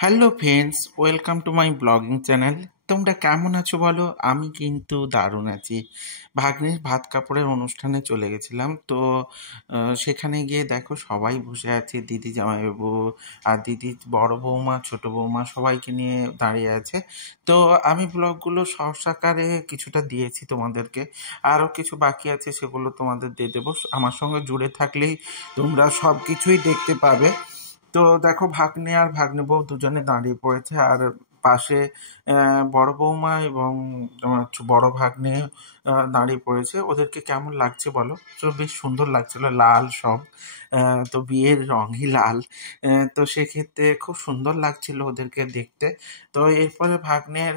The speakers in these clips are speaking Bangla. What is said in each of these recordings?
Hello friends, welcome to my blogging channel. তোমরা কেমন আছো বলো? আমি কিন্তু দারুণ আছি। ভাগ্নের ভাত কাপড়ের অনুষ্ঠানে চলে গেছিলাম তো। সেখানে গিয়ে দেখো সবাই বসে আছে, দিদি জামাইবাবু আর দিদি বড় বৌমা ছোট বৌমা সবাইকে নিয়ে দাঁড়িয়ে আছে। তো আমি ব্লগগুলো শর্টস আকারে কিছুটা দিয়েছি তোমাদেরকে, আরও কিছু বাকি আছে সেগুলো তোমাদের দিয়ে দেবো। আমার সঙ্গে জুড়ে থাকলেই তোমরা সব কিছুই দেখতে পাবে। তো দেখো ভাগ্নে আর ভাগ্নে বউ দুজনে দাঁড়িয়ে পড়েছে, আর পাশে বড় বৌমা এবং তোমার বড় ভাগ্নে দাঁড়িয়ে পড়েছে। ওদেরকে কেমন লাগছে বলো? তো বেশ সুন্দর লাগছিল, লাল সব। তো বিয়ের রঙই লাল। তো সেক্ষেত্রে খুব সুন্দর লাগছিল ওদেরকে দেখতে। তো এরপরে ভাগ্নের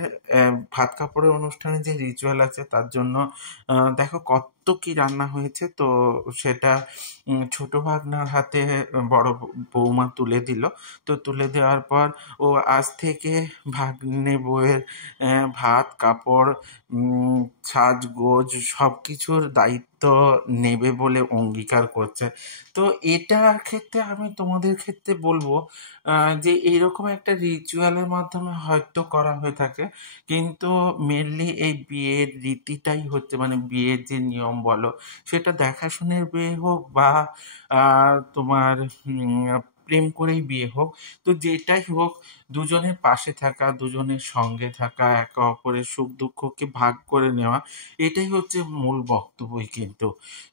ভাত কাপড়ের অনুষ্ঠানে যে রিচুয়াল আছে তার জন্য দেখো কত কি রান্না হয়েছে। তো সেটা ছোট ভাগনার হাতে বড় বৌমা তুলে দিল। তো তুলে দেওয়ার পর ও আজ থেকে ভাগ্নে বউয়ের ভাত কাপড়, সাজগোজ সব কিছুর দায়িত্ব নেবে বলে অঙ্গীকার করছে। তো এটার ক্ষেত্রে আমি তোমাদের ক্ষেত্রে বলবো যে এইরকম একটা রিচুয়ালের মাধ্যমে হয়তো করা হয়ে থাকে, কিন্তু মেনলি এই বিয়ের রীতিটাই হচ্ছে, মানে বিয়ের যে নিয়ম বলো সেটা দেখাশোনার বিয়ে হোক বা তোমার প্রেম করেই বিয়ে হোক, তো যেটাই হোক দুজনের পাশে থাকা, দুজনের সঙ্গে থাকা, একে অপরের সুখ দুঃখকে ভাগ করে নেওয়া, এটাই হচ্ছে মূল বক্তব্যই কিন্তু।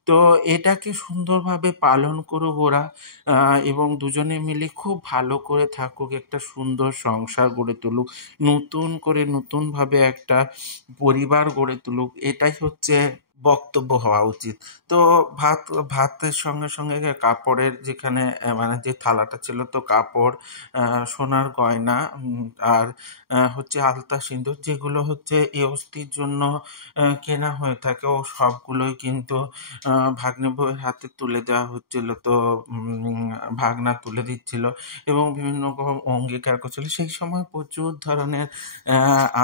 তো এটাকে সুন্দরভাবে পালন করুক ওরা, এবং দুজনে মিলে খুব ভালো করে থাকুক, একটা সুন্দর সংসার গড়ে তুলুক, নতুন করে নতুনভাবে একটা পরিবার গড়ে তুলুক, এটাই হচ্ছে বক্তব্য হওয়া উচিত। তো ভাতের সঙ্গে সঙ্গে কাপড়ের যেখানে মানে যে থালাটা ছিল, তো কাপড়, সোনার গয়না, আর হচ্ছে আলতা সিঁদুর, যেগুলো হচ্ছে এ অস্থির জন্য কেনা হয়ে থাকে, ও সবগুলোই কিন্তু ভাগ্নে বউয়ের হাতে তুলে দেওয়া হচ্ছিল। তো ভাগনা তুলে দিচ্ছিল এবং বিভিন্ন রকম অঙ্গীকার করছিল। সেই সময় প্রচুর ধরনের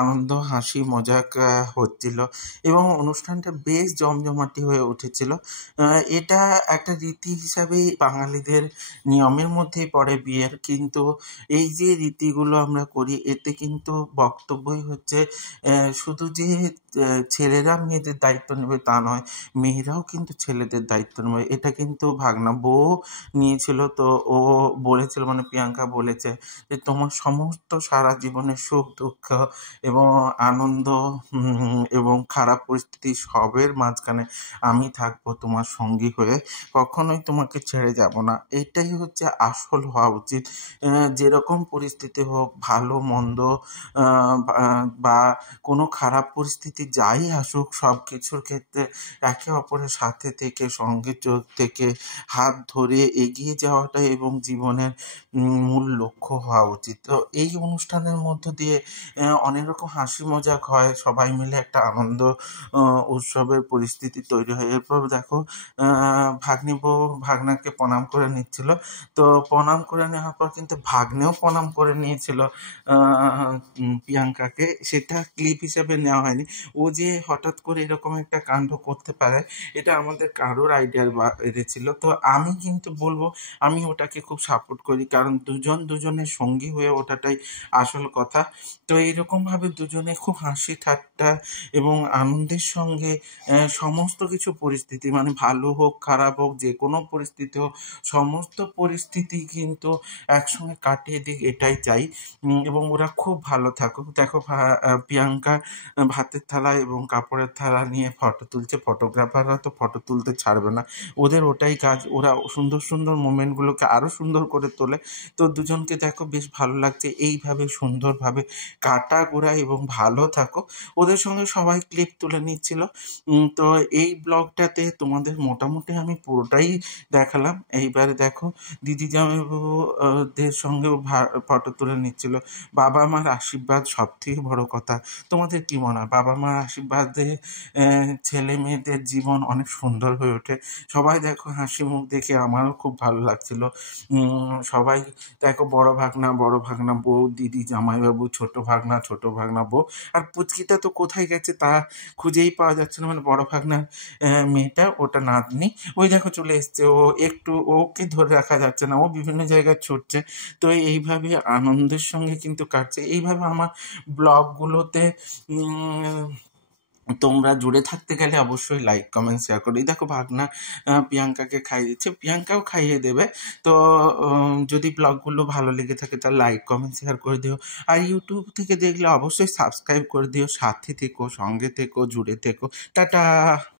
আনন্দ হাসি মজাক হচ্ছিল এবং অনুষ্ঠানটা বেশ জমজমাটি হয়ে উঠেছিল। এটা একটা রীতি হিসাবেই বাঙালিদের নিয়মের মধ্যেই পড়ে বিয়ের, কিন্তু এই যে রীতিগুলো আমরা করি এতে কিন্তু বক্তব্যই হচ্ছে শুধু যে ছেলেরা মেয়েদের দায়িত্ব নেবে তা নয়, মেয়েরাও কিন্তু ছেলেদের দায়িত্ব নেবে। এটা কিন্তু ভাগনা বউ নিয়েছিল। তো ও বলেছিল, মানে প্রিয়াঙ্কা বলেছে যে তোমার সমস্ত সারা জীবনের সুখ দুঃখ এবং আনন্দ এবং খারাপ পরিস্থিতি সবের মাঝখানে আমি থাকবো তোমার সঙ্গী হয়ে, কখনোই তোমাকে ছেড়ে যাব না। এটাই হচ্ছে আসল হওয়া উচিত। যেরকম পরিস্থিতি হোক, ভালো মন্দ বা কোনো খারাপ পরিস্থিতি যাই আসুক, সব কিছুর ক্ষেত্রে একে অপরের সাথে থেকে, সঙ্গে থেকে হাত ধরে এগিয়ে যাওয়াটাই এবং জীবনের মূল লক্ষ্য হওয়া উচিত। তো এই অনুষ্ঠানের মধ্য দিয়ে অনেক রকম হাসি মজাক হয়, সবাই মিলে একটা আনন্দ উৎসবের পরিস্থিতি তৈরি হয়। এরপর দেখো ভাগ্নি বউ ভাগনাকে প্রণাম করে নিচ্ছিল। তো প্রণাম করে নেওয়ার পর কিন্তু ভাগ্নেও প্রণাম করে নিয়েছিল প্রিয়াঙ্কাকে। সেটা ক্লিপ হিসেবে নেওয়া হয়নি। ও যে হঠাৎ করে এরকম একটা কাণ্ড করতে পারে এটা আমাদের কারোর আইডিয়ার বাইরে ছিল। তো আমি কিন্তু বলবো আমি ওটাকে খুব সাপোর্ট করি, কারণ দুজন দুজনের সঙ্গী হয়ে ওঠাটাই আসল কথা। তো এইরকমভাবে দুজনে খুব হাসি ঠাট্টা এবং আনন্দের সঙ্গে সমস্ত কিছু পরিস্থিতি, মানে ভালো হোক খারাপ হোক যে কোনো পরিস্থিতি হোক, সমস্ত পরিস্থিতি কিন্তু একসঙ্গে কাটিয়ে দিক, এটাই চাই। এবং ওরা খুব ভালো থাকুক। দেখো প্রিয়াঙ্কা ভাতের থালা এবং কাপড়ের থালা নিয়ে ফটো তুলছে। ফটোগ্রাফাররা তো ফটো তুলতে ছাড়বে না, ওদের ওটাই কাজ। ওরা সুন্দর সুন্দর মোমেন্টগুলোকে আরও সুন্দর করে তোলে। তো দুজনকে দেখো বেশ ভালো লাগছে, এইভাবে সুন্দরভাবে কাটা গোড়া এবং ভালো থাকো। ওদের সঙ্গে সবাই ক্লিপ তুলে নিচ্ছিল। তো এই ব্লগটাতে তোমাদের মোটামুটি আমি পুরোটাই দেখালাম। এইবারে দেখো দিদি জামাইবাবু দের সঙ্গেও ফটো তুলে নিচ্ছিল। বাবা মার আশীর্বাদ সব থেকে বড় কথা। তোমাদের কি মনে হয়? বাবা মার আশীর্বাদে ছেলে মেয়েদের জীবন অনেক সুন্দর হয়ে ওঠে। সবাই দেখো হাসি মুখ দেখে আমারও খুব ভালো লাগছিল। সবাই দেখো বড় ভাগনা বউ, দিদি জামাইবাবু, ছোট ভাগনা বউ। আর পুচকিটা তো কোথায় গেছে তা খুঁজেই পাওয়া যাচ্ছে না, মানে বড় ভাগনার মেয়েটা, ওটা নাতনি, ওই দেখো চলে এসছে। ও একটু, ওকে ধরে রাখা যাচ্ছে না, ও বিভিন্ন জায়গায় ছুটছে। তো এইভাবে আনন্দের সঙ্গে কিন্তু কাটছে। এইভাবে আমার ব্লগগুলোতে তোমরা জুড়ে থাকতে গেলে অবশ্যই লাইক কমেন্ট শেয়ার করো। এই দেখো ভাগনা প্রিয়াঙ্কাকে খাইয়ে দিচ্ছে, প্রিয়াঙ্কাও খাইয়ে দেবে। তো যদি ব্লগগুলো ভালো লেগে থাকে তাহলে লাইক কমেন্ট শেয়ার করে দিও। আর ইউটিউব থেকে দেখলে অবশ্যই সাবস্ক্রাইব করে দিও। সাথে থেকো, সঙ্গে থেকো, জুড়ে থেকো। টাটা।